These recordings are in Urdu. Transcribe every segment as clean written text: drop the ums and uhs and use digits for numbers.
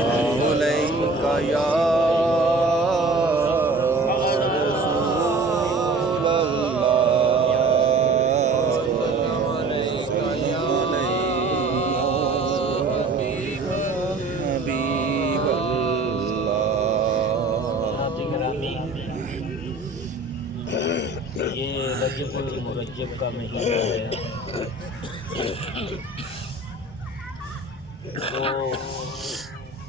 علیک یا رسول اللہ، حبیب اللہ۔ یہ رجب المرجب کا مہینہ ہے، تو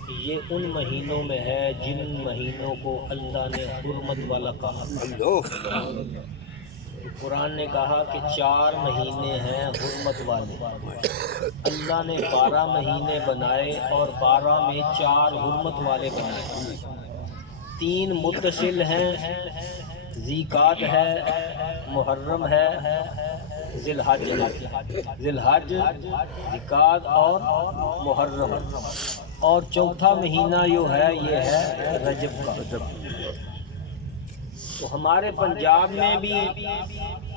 یہ ان مہینوں میں ہے جن مہینوں کو اللہ نے حرمت والا کہا۔ قرآن نے کہا کہ 4 مہینے ہیں حرمت والے، اللہ نے 12 مہینے بنائے اور 12 میں 4 حرمت والے بنائے۔ 3 متصل ہیں، ذیقعد ہے، محرم ہے، ذی الحج، ذیقعد اور محرم، اور چوتھا مہینہ جو ہے یہ ہے رجب کا۔ تو ہمارے پنجاب میں بھی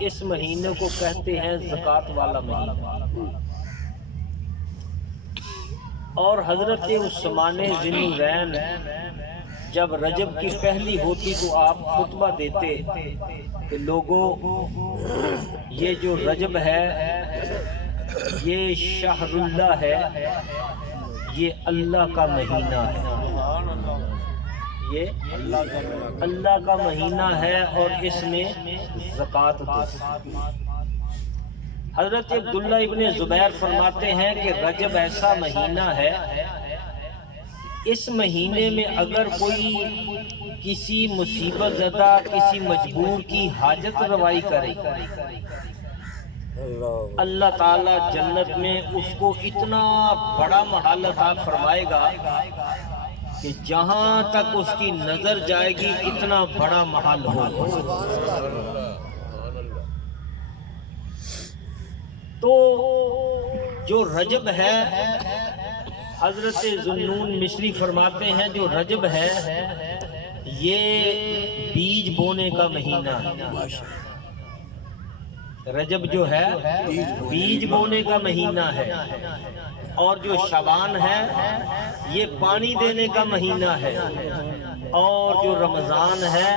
اس مہینے کو کہتے ہیں زکوٰۃ والا مہینہ۔ اور حضرت عثمان ذی النورین جب رجب کی پہلی ہوتی تو آپ خطبہ دیتے کہ لوگوں، یہ جو رجب ہے یہ شہر اللہ ہے، یہ اللہ کا مہینہ ہے، یہ اللہ کا مہینہ ہے، اور اس میں زکوٰۃ دو۔ حضرت عبداللہ ابن زبیر فرماتے ہیں کہ رجب ایسا مہینہ ہے، اس مہینے میں اگر کوئی کسی مصیبت زدہ کسی مجبور کی حاجت روائی کرے، اللہ تعالیٰ جنت میں اس کو اتنا بڑا محل عطا فرمائے گا کہ جہاں تک اس کی نظر جائے گی اتنا بڑا محل ہوگا۔ تو جو رجب ہے، حضرت ذوالنون مصری فرماتے ہیں جو رجب ہے یہ بیج بونے کا مہینہ ہے۔ رجب جو ہے بیج بونے کا مہینہ ہے، اور جو شعبان ہے یہ پانی دینے کا مہینہ ہے، اور جو رمضان ہے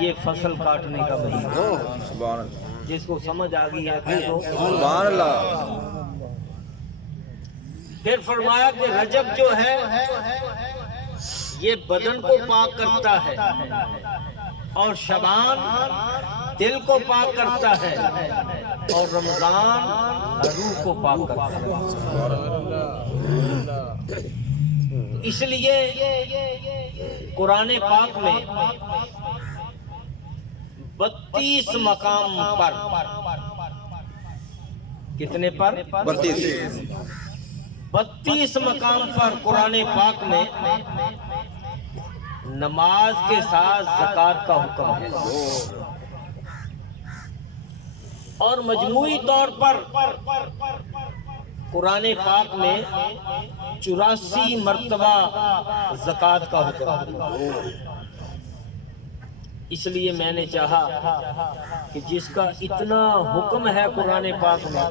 یہ فصل کاٹنے کا مہینہ ہے۔ جس کو سمجھ آ گئی ہے سبحان اللہ۔ پھر فرمایا کہ رجب جو ہے یہ بدن کو پاک کرتا ہے، اور شعبان دل کو پاک کرتا ہے، اور رمضان روح کو پاک کرتا ہے۔ اس لیے قرآن پاک میں 32 مقام پر، کتنے پر؟ 32 مقام پر قرآن پاک میں نماز کے ساتھ زکوٰۃ کا حکم ہے، اور مجموعی طور پر قرآن پاک میں 84 مرتبہ زکوٰۃ کا حکم ہے۔ اس لیے میں نے چاہا کہ جس کا اتنا حکم ہے قرآن پاک میں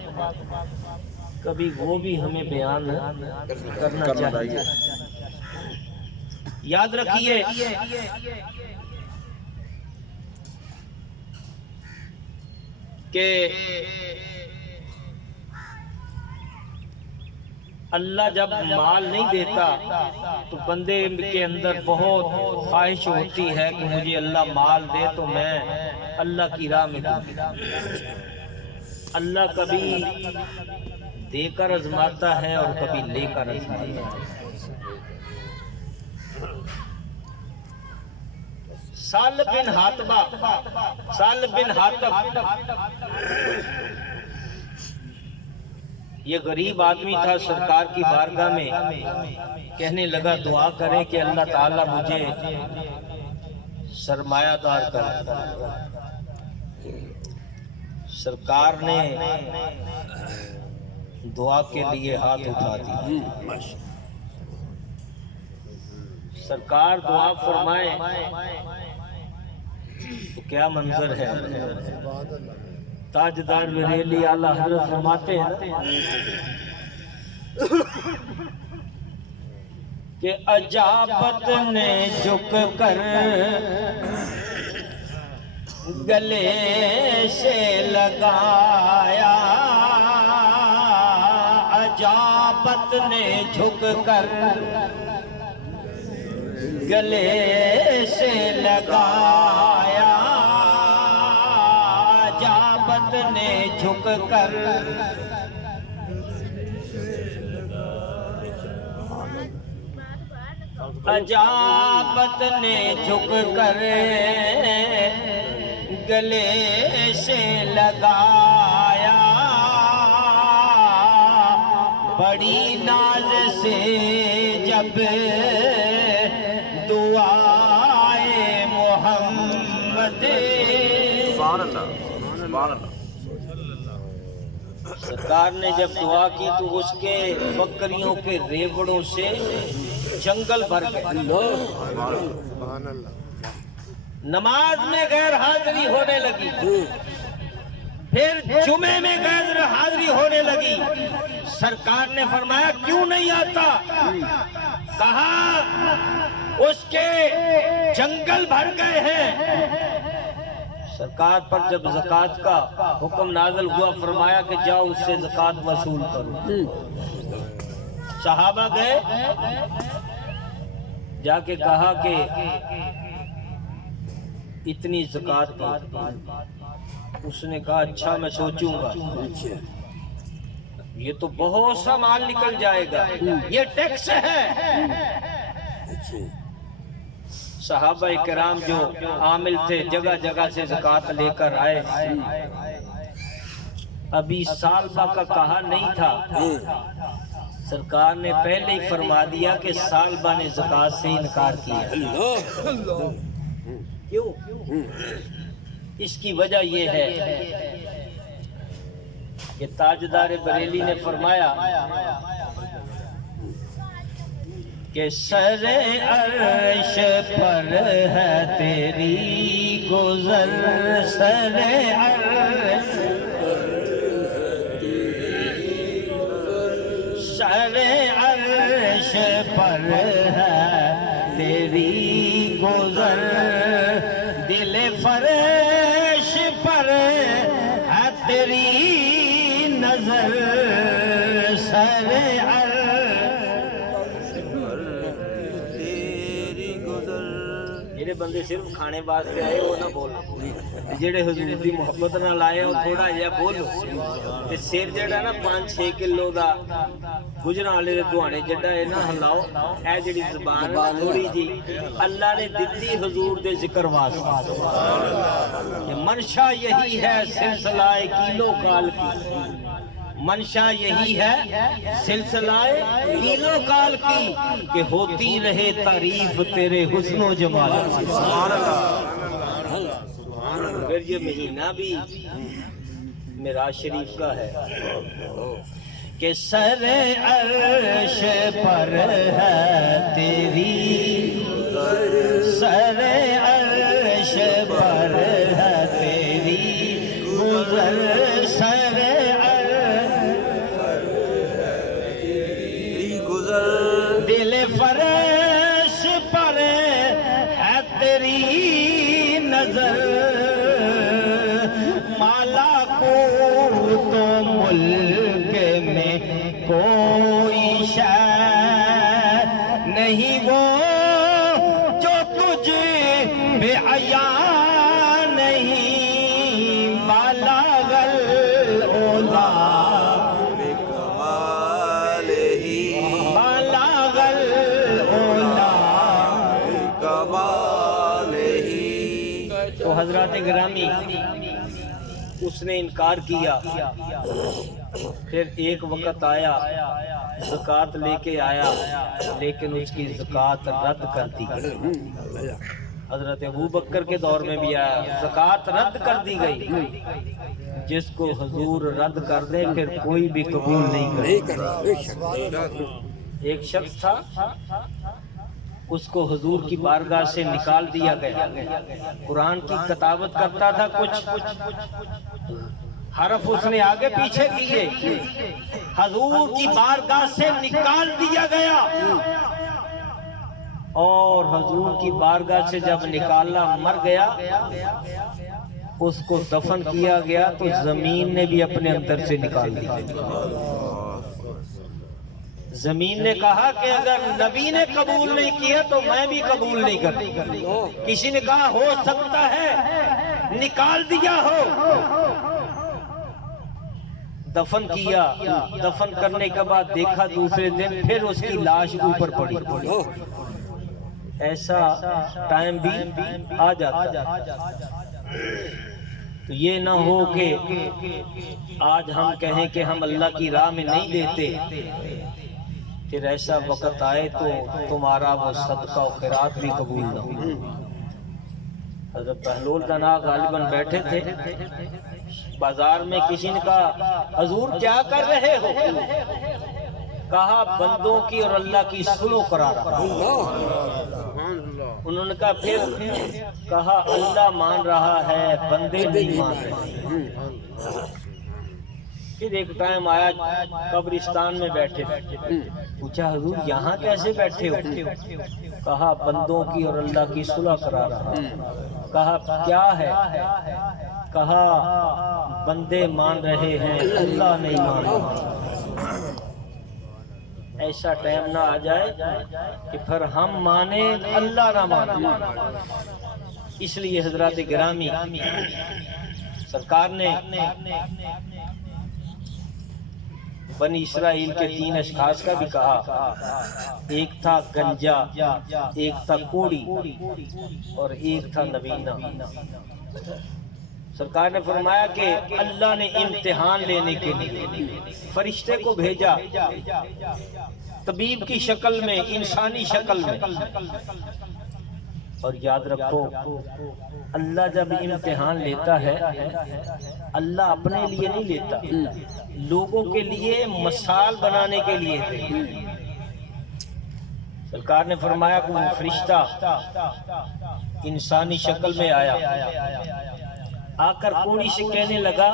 کبھی وہ بھی ہمیں بیان کرنا چاہیے۔ یاد رکھیے کہ اللہ جب مال نہیں دیتا تو بندے کے اندر بہت خواہش ہوتی ہے کہ مجھے اللہ مال دے تو میں اللہ کی راہ میں دوں۔ اللہ کبھی دے کر آزماتا ہے اور کبھی لے کر آزماتا ہے۔ سال بن حاتب یہ غریب آدمی تھا، سرکار کی بارگاہ میں کہنے لگا دعا کریں کہ اللہ تعالیٰ مجھے سرمایہ دار کر۔ سرکار نے دعا کے لیے ہاتھ اٹھا دی۔ سرکار دعا فرمائے تو کیا منظر ہے۔ تاجدار بریلی اعلیٰ حضرت فرماتے ہیں کہ اجابت نے جھک کر گلے سے لگایا، اجابت نے جھک کر گلے سے لگایا، اجابت نے جھک کر اجابت نے جھک کر گلے سے لگایا، بڑی ناز سے جب دعائے محمد، سبحان اللہ سبحان اللہ، سرکار نے جب دعا کی تو اس کے بکریوں کے ریوڑوں سے جنگل بھر گئے۔ نماز میں غیر حاضری ہونے لگی، پھر جمعے میں غیر حاضری ہونے لگی۔ سرکار نے فرمایا کیوں نہیں آتا؟ کہا اس کے جنگل بھر گئے ہیں۔ سرکار پر جب زکوٰۃ کا حکم نازل ہوا، فرمایا کہ جاؤ اس سے زکوٰۃ وصول کرو۔ صحابہ گئے، جا کے کہا کہ اتنی زکوٰۃ دی۔ اس نے کہا اچھا میں سوچوں گا، یہ تو بہت سا مال نکل جائے گا، یہ ٹیکس ہے۔ صحابہ کرام جو عامل تھے جگہ جگہ سے زکوٰۃ لے کر آئے، ابھی سالبہ کا کہا نہیں تھا، سرکار نے پہلے ہی فرما دیا کہ سالبہ نے زکوٰۃ سے انکار کیا۔ کیوں؟ اس کی وجہ یہ ہے کہ تاجدار بریلی نے فرمایا کہ سر عرش پر ہے تیری گزر، سر عرش سر عرش پر ہے تیری گزر، دل فرش پر ہے تیری نظر، سر بندے صرف کھانے واسطے آئے وہ نہ بولو، جڑے حضور دی محبت نال آئے وہ تھوڑا جہا بولو۔ تے سر جڑا نا 5-6 کلو دا گجراں والے دے دہانے جڈا ہے نا ہلاؤ، اے جڑی زبان تھوڑی جی اللہ نے دتی حضور دے ذکر واسطے۔ یہ منشا یہی ہے سلسلہ کیلو کال کی، منشا یہی ہے سلسلہ کیلو کال کی کہ ہوتی رہے تعریف تیرے حسن و جمال۔ پھر یہ مہینہ بھی معراج شریف کا ہے کہ سر عرش پر ہے تیری، سر عرش پر ہے تیری گزر، سر دل فرش پر ہے تیری نظر، مالا کو تو ملک میں کوئی شے نہیں وہ جو تجھ بے حیا نہیں، بالا غل اولا تو حضرات گرامی اس نے انکار کیا۔ پھر ایک وقت آیا زکوٰۃ لے کے آیا، لیکن اس کی زکوٰۃ رد کر دی گئی۔ حضرت ابوبکر کے دور میں بھی آیا، زکوٰۃ رد کر دی گئی۔ جس کو حضور رد کر دے پھر کوئی بھی قبول نہیں کرے۔ ایک شخص تھا، اس کو حضور کی بارگاہ سے نکال دیا گیا، قرآن کی کتابت کرتا تھا، کچھ حرف اس نے آگے پیچھے کیے، حضور کی بارگاہ سے نکال دیا گیا۔ اور حضور کی بارگاہ سے جب نکالا مر گیا، اس کو دفن کیا گیا تو زمین نے بھی اپنے اندر سے نکال دیا۔ زمین نے کہا کہ اگر نبی نے قبول نہیں کیا تو میں بھی قبول نہیں کرتی۔ کسی نے کہا ہو سکتا ہے نکال دیا ہو۔ دفن کیا، دفن کرنے کے بعد دیکھا دوسرے دن پھر اس کی لاش اوپر پڑی۔ ایسا ٹائم بھی آ جاتا۔ تو یہ نہ ہو کہ آج ہم کہیں کہ ہم اللہ کی راہ میں نہیں دیتے، پھر ایسا وقت آئے تو تمہارا وہ صدقہ و خیرات بھی قبول نہ ہو۔ حضرت بہلول دنا غالباً بیٹھے تھے، بازار میں کسی نے کہا حضور کیا کر رہے ہو؟ کہا بندوں کی اور اللہ کی صلح کرا رہا ہوں۔ انہوں نے کہا پھر؟ کہا اللہ مان رہا ہے، بندے نہیں مان رہے۔ پھر ایک ٹائم آیا قبرستان میں بیٹھے، پوچھا حضور یہاں کیسے بیٹھے ہو؟ کہا بندوں کی اور اللہ کی صلح کرا رہا ہوں۔ کہا کیا ہے؟ کہا بندے مان رہے ہیں، اللہ نہیں مان رہا۔ ایسا ٹائم نہ آ جائے کہ پھر ہم مانیں اللہ نہ مانے۔ اس لیے حضرات گرامی، سرکار نے بنی اسرائیل کے 3 اشخاص کا بھی کہا، ایک تھا گنجا، ایک تھا کوڑی اور ایک تھا نبینا۔ سرکار نے فرمایا کہ اللہ نے امتحان لینے کے لیے فرشتے کو بھیجا، طبیب کی شکل میں، انسانی شکل میں۔ اور یاد رکھو اللہ جب امتحان لیتا ہے، اللہ اپنے لیے نہیں لیتا، لوگوں کے لیے مثال بنانے کے لیے۔ سرکار نے فرمایا کہ وہ فرشتہ انسانی شکل میں آیا، آ کر کوڑی سے کہنے لگا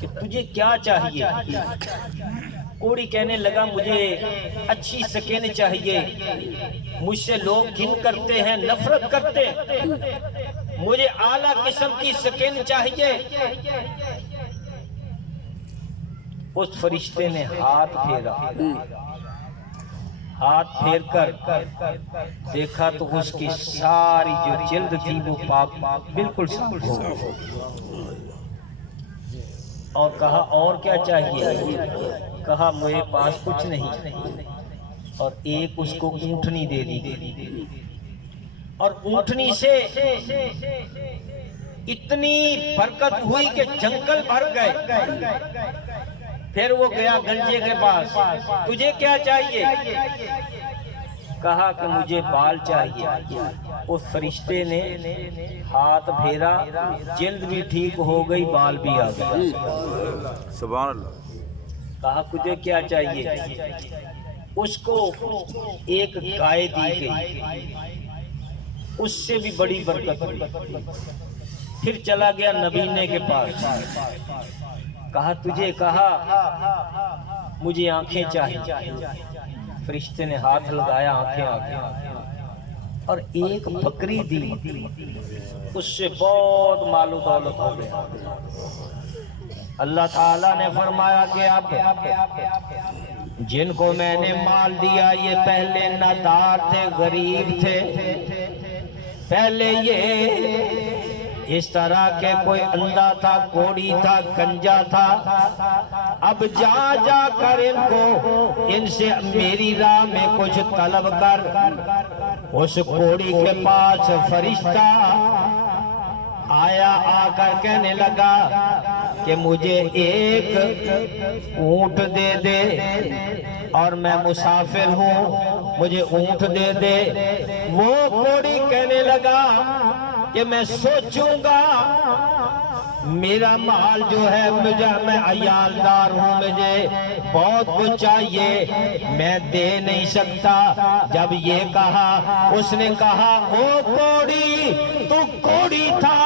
کہ تجھے کیا چاہیے؟ کوڑی کہنے لگا مجھے اچھی سکین چاہیے، مجھ سے لوگ گھن کرتے ہیں، نفرت کرتے ہیں، مجھے اعلیٰ قسم کی سکین چاہیے۔ اس فرشتے نے ہاتھ پھیرا، ہاتھ پھیر کر دیکھا تو اس کی ساری جو جلد تھی وہ پاک بالکل صاف ہو گئی۔ اور کہا اور کیا چاہیے؟ کہا میرے پاس کچھ نہیں، اور ایک اس کو اونٹنی دے دی، اور اونٹنی سے اتنی برکت ہوئی کہ جنگل بھر گئے۔ پھر وہ گیا گنجے کے پاس، تجھے کیا چاہیے؟ کہا کہ مجھے بال چاہیے۔ اس فرشتے نے ہاتھ پھیرا، جلد بھی ٹھیک ہو گئی، بال بھی آ گئے۔ سبحان اللہ۔ کہا تجھے کیا چاہیے؟ اس کو ایک گائے دی گئی، اس سے بھی بڑی برکت ہوئی۔ پھر چلا گیا نبینے کے پاس، کہا تجھے؟ کہا مجھے آنکھیں چاہیے۔ فرشتے نے ہاتھ لگایا، آنکھیں آ گئی، اور ایک بکری دی، اس سے بہت مال و دولت ہو گیا۔ اللہ تعالیٰ نے فرمایا کہ اب جن کو میں نے مال دیا یہ پہلے نادار تھے، غریب تھے، پہلے یہ اس طرح کے کوئی اندھا تھا، کوڑی تھا، گنجا تھا، اب جا جا کر ان سے میری راہ میں کچھ طلب کر۔ اس کوڑی کے پاس فرشتہ آیا، آ کر کہنے لگا کہ مجھے ایک اونٹ دے دے، اور میں مسافر ہوں، مجھے اونٹ دے دے۔ وہ کوڑی کہنے لگا کہ میں سوچوں گا، میرا مال جو ہے، میں عیالدار ہوں، مجھے بہت کچھ چاہیے، میں دے نہیں سکتا۔ جب یہ کہا، اس نے کہا او کوڑی، تو کوڑی تھا،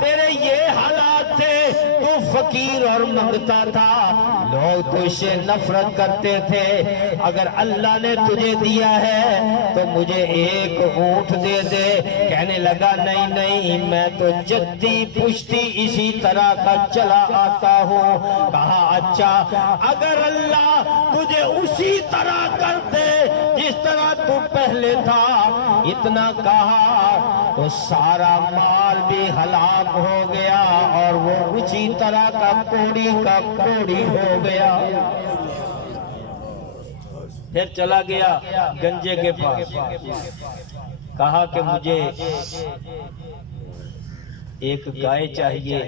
تیرے یہ حالات تھے، تو فقیر اور منگتا تھا، لوگ تو اسے نفرت کرتے تھے، اگر اللہ نے تجھے دیا ہے تو مجھے ایک اونٹ دے دے۔ کہنے لگا نہیں نہیں، میں تو جدی پشتی اسی طرح کا چلا آتا ہوں۔ کہا اچھا، اگر اللہ تجھے اسی طرح کر دے جس طرح تو پہلے تھا، اتنا کہا تو سارا مال بھی ہلاک ہو گیا اور وہ اسی طرح کا کوڑی ہو گیا۔ پھر چلا گیا گنجے کے پاس، کہا کہ مجھے ایک گائے چاہیے۔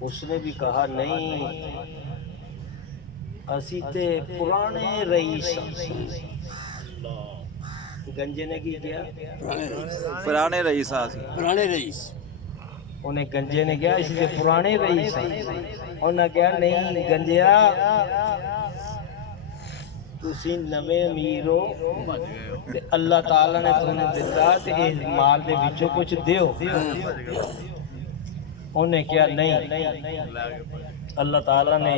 اس نے بھی کہا نہیں، اسی تے پرانے رئیس۔ گنجے نے کی کیا؟ پرانے رئیس آسی، پرانے رئیس انہیں گنجے نے کیا اس لیے پرانے رئیس ہیں۔ انہوں نے کہا نہیں گنجیا، تسی نویں امیر ہو، اللہ تعالیٰ نے تمہیں دیتا تے اس مال دے وچوں کچھ دیو۔ انہیں کیا نہیں، اللہ تعالیٰ نے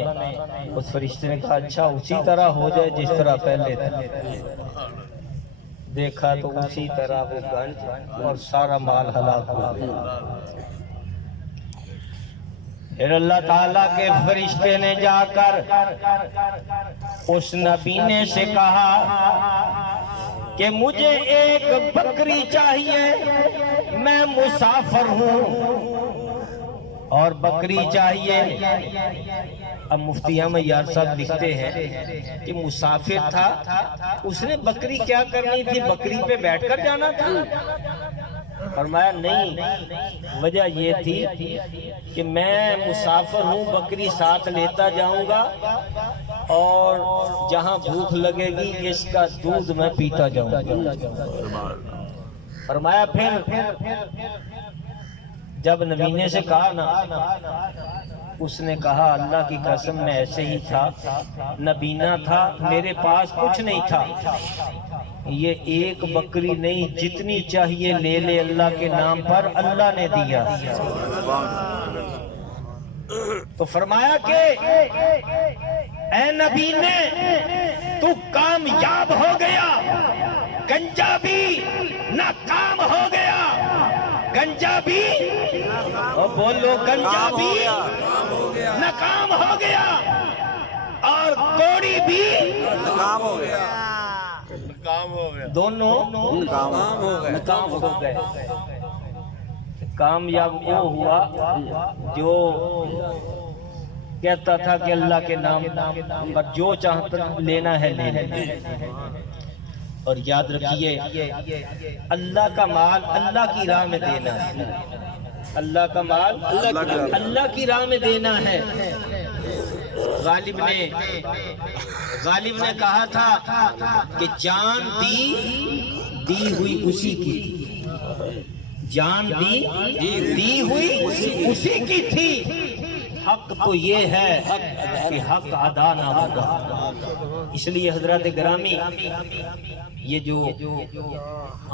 اس فرشتے نے کہا اچھا اسی طرح ہو جائے جس طرح پہلے تھا۔ دیکھا تو اسی طرح وہ گنج اور سارا مال ہلاک ہو گیا۔ پھر اللہ تعالیٰ کے فرشتے نے جا کر اس نبینے سے کہا کہ مجھے ایک بکری چاہیے، میں مسافر ہوں اور بکری چاہیے۔ اب مفتی احمد یار صاحب لکھتے ہیں کہ مسافر تھا، اس نے بکری کیا کرنی تھی؟ بکری پہ بیٹھ کر جانا تھا؟ فرمایا نہیں، وجہ یہ تھی کہ میں مسافر ہوں، بکری ساتھ لیتا جاؤں گا اور جہاں بھوک لگے گی اس کا دودھ میں پیتا جاؤں گا۔ فرمایا پھر جب نبینے سے کہا نا، اس نے کہا اللہ کی قسم میں ایسے ہی تھا، نبینا تھا، میرے پاس کچھ نہیں تھا، یہ ایک بکری نہیں جتنی چاہیے لے لے، اللہ کے نام پر اللہ نے دیا۔ تو فرمایا کہ اے نبینے تو کامیاب ہو گیا، گنجا بھی ناکام ہو گیا، گنجا بھی اور بولو گنجا بھی ناکام ہو گیا اور کوڑی بھی ناکام ہو گیا، دونوں ناکام ہو گئے۔ کامیاب وہ ہوا جو کہتا تھا کہ اللہ کے نام پر جو چاہتا لینا ہے لے لے۔ اور یاد رکھیے اللہ کا مال اللہ کی راہ میں دینا ہے، اللہ کا مال اللہ کی راہ میں دینا ہے۔ غالب نے کہا تھا کہ جان دی ہوئی اسی کی، جان دی ہوئی اسی کی تھی، حق تو یہ ہے کہ حق ادا نہ ہوگا۔ اس لیے حضرات گرامی یہ جو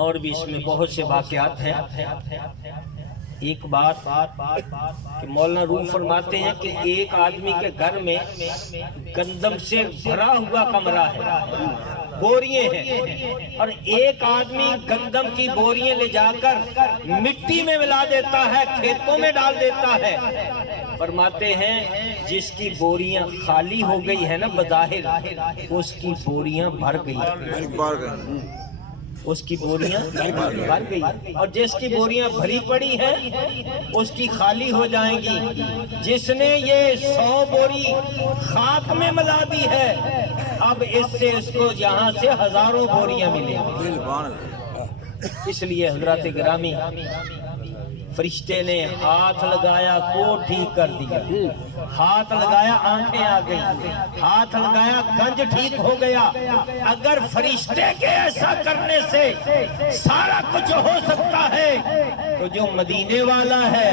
اور بھی اس میں بہت سے واقعات ہیں، ایک بات کہ مولانا روم فرماتے ہیں کہ ایک آدمی کے گھر میں گندم سے بھرا ہوا کمرہ ہے، بوریاں ہیں، اور ایک آدمی گندم کی بوریاں لے جا کر مٹی میں ملا دیتا ہے، کھیتوں میں ڈال دیتا ہے۔ فرماتے ہیں جس کی بوریاں خالی ہو گئی ہے نا بظاہر، اس کی بوریاں بھر گئی، اس کی بوریاں بھر گئی، اور جس کی بوریاں بھری پڑی ہیں اس کی خالی ہو جائیں گی۔ جس نے یہ 100 بوری خاک میں ملا دی ہے، اب اس سے اس کو یہاں سے ہزاروں بوریاں ملیں۔ اس لیے حضرات گرامی فرشتے نے ہاتھ لگایا کو ٹھیک کر دیا، ہاتھ لگایا آنکھیں آ گئی، ہاتھ لگایا گنج ٹھیک ہو گیا۔ اگر فرشتے کے ایسا کرنے سے سارا کچھ ہو سکتا ہے تو جو مدینے والا ہے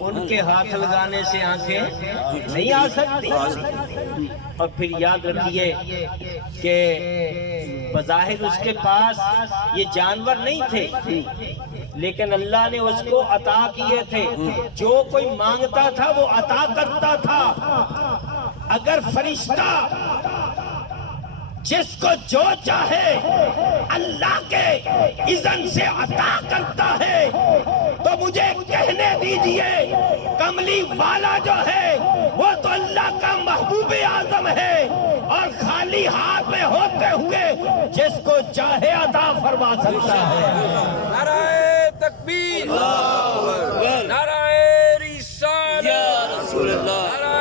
ان کے ہاتھ لگانے سے آنکھیں نہیں آ سکتی۔ اور پھر یاد رکھیے کہ بظاہر اس کے پاس یہ جانور نہیں تھے، لیکن اللہ نے اس کو عطا کیے تھے. جو کوئی مانگتا تھا وہ عطا کرتا تھا. اگر فرشتہ جس کو جو چاہے اللہ کے اذن سے عطا کرتا ہے تو مجھے کہنے دیجئے کملی والا جو ہے وہ تو اللہ کا محبوب اعظم ہے اور خالی ہاتھ میں ہوتے ہوئے جس کو چاہے عطا فرما سکتا ہے. نعرہ تکبیر، نعرہ رسالت، نعرہ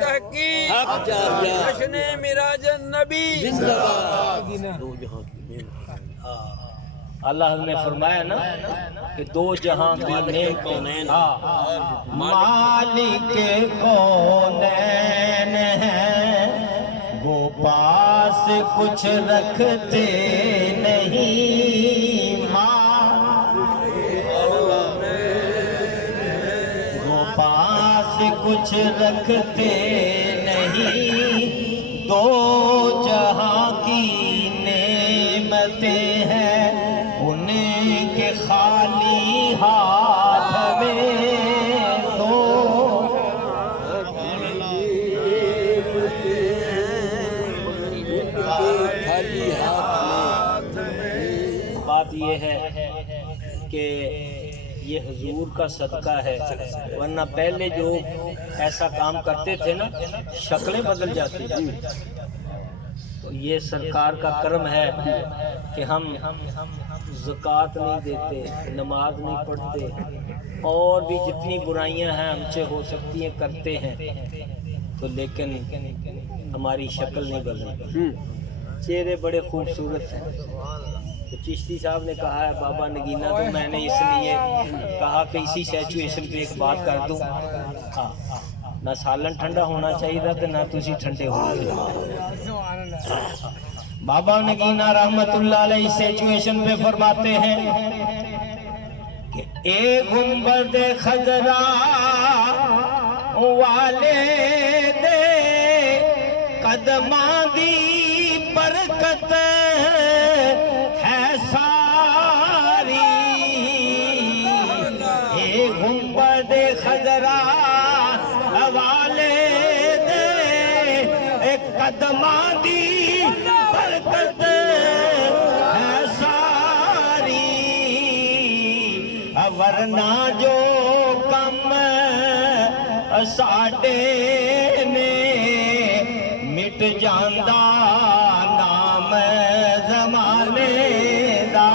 تحقیق، جشن معراج النبی. اللہ نے فرمایا نا کہ دو جہاں کی نعمتیں، مالک کونین ہیں وہ پاس کچھ رکھتے نہیں. وہ پاس کچھ رکھتے نہیں. دو جہاں کی نعمتیں ہیں ان کے خالی ہاتھ میں دو. بات یہ ہے کہ یہ حضور کا صدقہ ہے، ورنہ پہلے جو ایسا کام کرتے تھے نا شکلیں بدل جاتی تھی. تو یہ سرکار کا کرم ہے کہ ہم زکوٰۃ نہیں دیتے، نماز نہیں پڑھتے، اور بھی جتنی برائیاں ہیں ہم سے ہو سکتی ہیں کرتے ہیں، تو لیکن ہماری شکل نہیں بدلتی. چہرے بڑے خوبصورت ہیں. تو چشتی صاحب نے کہا ہے بابا نگینہ، تو میں نے اس لیے کہا کہ اسی سیچویشن پہ ایک بات کر دوں. نہ سالن ٹھنڈا ہونا چاہیے تھا کہ نہ تسی ٹھنڈے ہونا چاہیے. بابا نگینہ رحمت اللہ علیہ سیچویشن پہ فرماتے ہیں کہ اے گنبد خضرا والے دے قدماں دی برکت ہے ساری. اے گنبد خضرا والے دے قدماں دی برکت ہے ساری. ورنہ جو کم ساڈے نے مٹ جاندا نام زمانے دا.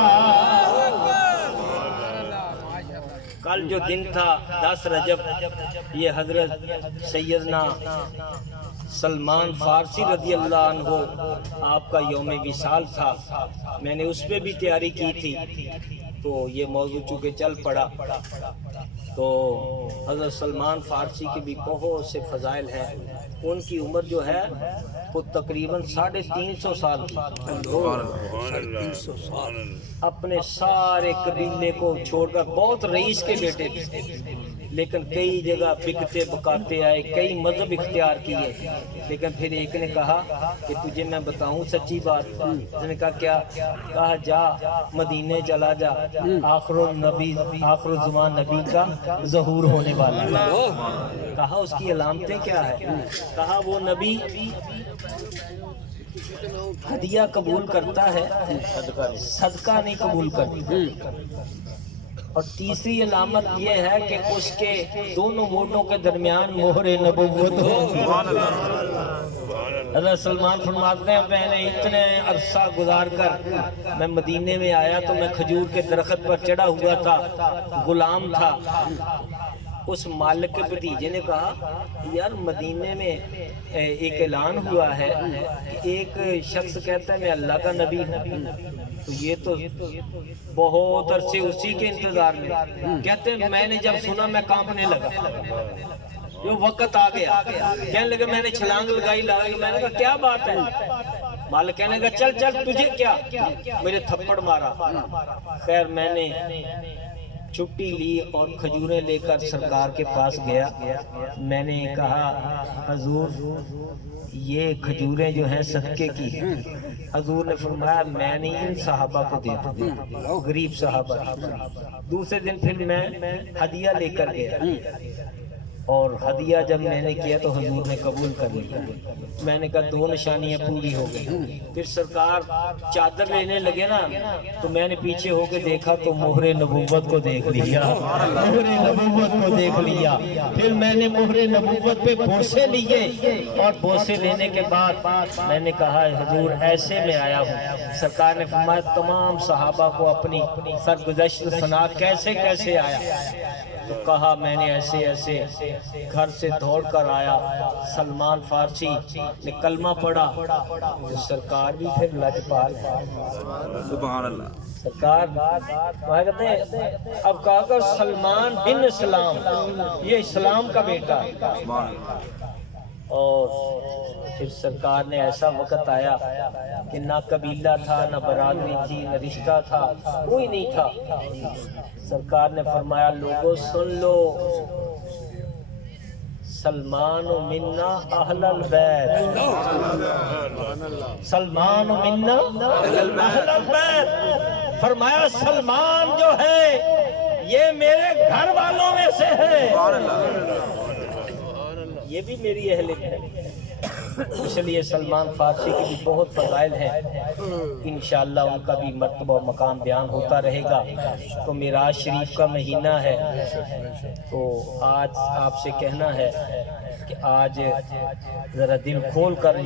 کل جو دن تھا 10 رجب، یہ حضرت سیدنا سلمان فارسی رضی اللہ عنہ آپ کا یوم وصال تھا. میں نے اس پہ بھی تیاری کی تھی، تو یہ موضوع چونکہ چل پڑا. تو حضرت سلمان فارسی کے بھی بہت سے فضائل ہیں. ان کی عمر جو ہے وہ تقریباً 350 سال تھی. اپنے سارے قبیلے کو چھوڑ کر، بہت رئیس کے بیٹے تھے لیکن کئی جگہ بکتے بکاتے آئے، کئی مذہب اختیار کیے. لیکن پھر ایک نے کہا کہ تجھے میں بتاؤں سچی بات. اس نے کہا کیا؟ کہا جا مدینے چلا جا، آخر الزمان نبی کا ظہور ہونے والا ہے. کہا اس کی علامتیں کیا ہے؟ کہا وہ نبی ہدیہ قبول کرتا ہے، صدقہ نہیں قبول کرتا. اور تیسری علامت یہ ہے کہ اس کے دونوں مونڈوں کے درمیان مہر نبوت ہو. حضرت سلمان فرماتے ہیں میں نے اتنے عرصہ گزار کر میں مدینے میں آیا تو میں کھجور کے درخت پر چڑھا ہوا تھا، غلام تھا. اس مالک کے بھتیجے نے کہا یار مدینے میں ایک اعلان ہوا ہے، ایک شخص کہتا ہے میں اللہ کا نبی ہوں. تو یہ تو بہت عرصے اسی کے انتظار میں. کہتے ہیں میں نے جب سنا میں کانپنے لگا. یہ وقت آ گیا، کہنے لگا میں نے چھلانگ لگائی. میں نے کہا کیا بات ہے؟ مالک کہنے لگا چل چل تجھے کیا؟ میرے تھپڑ مارا. خیر میں نے چھٹی لی اور کھجوریں لے کر سرکار کے پاس گیا. میں نے کہا حضور یہ کھجوریں جو ہیں صدقے کی ہیں۔ حضور نے فرمایا میں نے ان صحابہ کو دے دوں، غریب صحابہ۔ دوسرے دن پھر میں ہدیہ لے کر گیا، اور ہدیہ جب میں نے کیا تو حضور نے قبول کر لیا۔ میں نے کہا 2 نشانیاں پوری ہو گئی۔ پھر سرکار چادر لینے لگے نا، تو میں نے پیچھے ہو کے دیکھا تو مہر نبوت کو دیکھ لیا، مہر نبوت کو دیکھ لیا۔ پھر میں نے مہر نبوت پہ بوسے لیے، اور بوسے لینے کے بعد میں نے کہا حضور ایسے میں آیا ہوں۔ سرکار نے فرمایا تمام صحابہ کو اپنی سرگزشت سنا کیسے کیسے آیا، تو کہا میں نے ایسے ایسے گھر سے دوڑ کر آیا۔ سلمان فارسی نے کلمہ پڑھا، تو سرکار بھی پھر لجپال ہے۔ سبحان اللہ۔ سرکار کہتے ہیں اب کہا کر سلمان بن اسلام، یہ اسلام کا بیٹا ہے۔ سبحان اللہ۔ اور پھر سرکار نے ایسا وقت آیا کہ نہ قبیلہ تھا، نہ برادری تھی، نہ رشتہ تھا، کوئی نہیں تھا۔ سرکار نے فرمایا لوگوں سن لو، سلمان منا اہل البیت، سلمان منا اہل البیت۔ فرمایا سلمان جو ہے یہ میرے گھر والوں میں سے ہے، یہ بھی میری اہل ہے۔ اس لیے سلمان فارسی کی بھی بہت فضائل ہیں، انشاءاللہ ان کا بھی مرتبہ و مقام بیان ہوتا رہے گا۔ تو معراج شریف کا مہینہ ہے، تو آج آپ سے کہنا ہے کہ آج ذرا دل کھول کر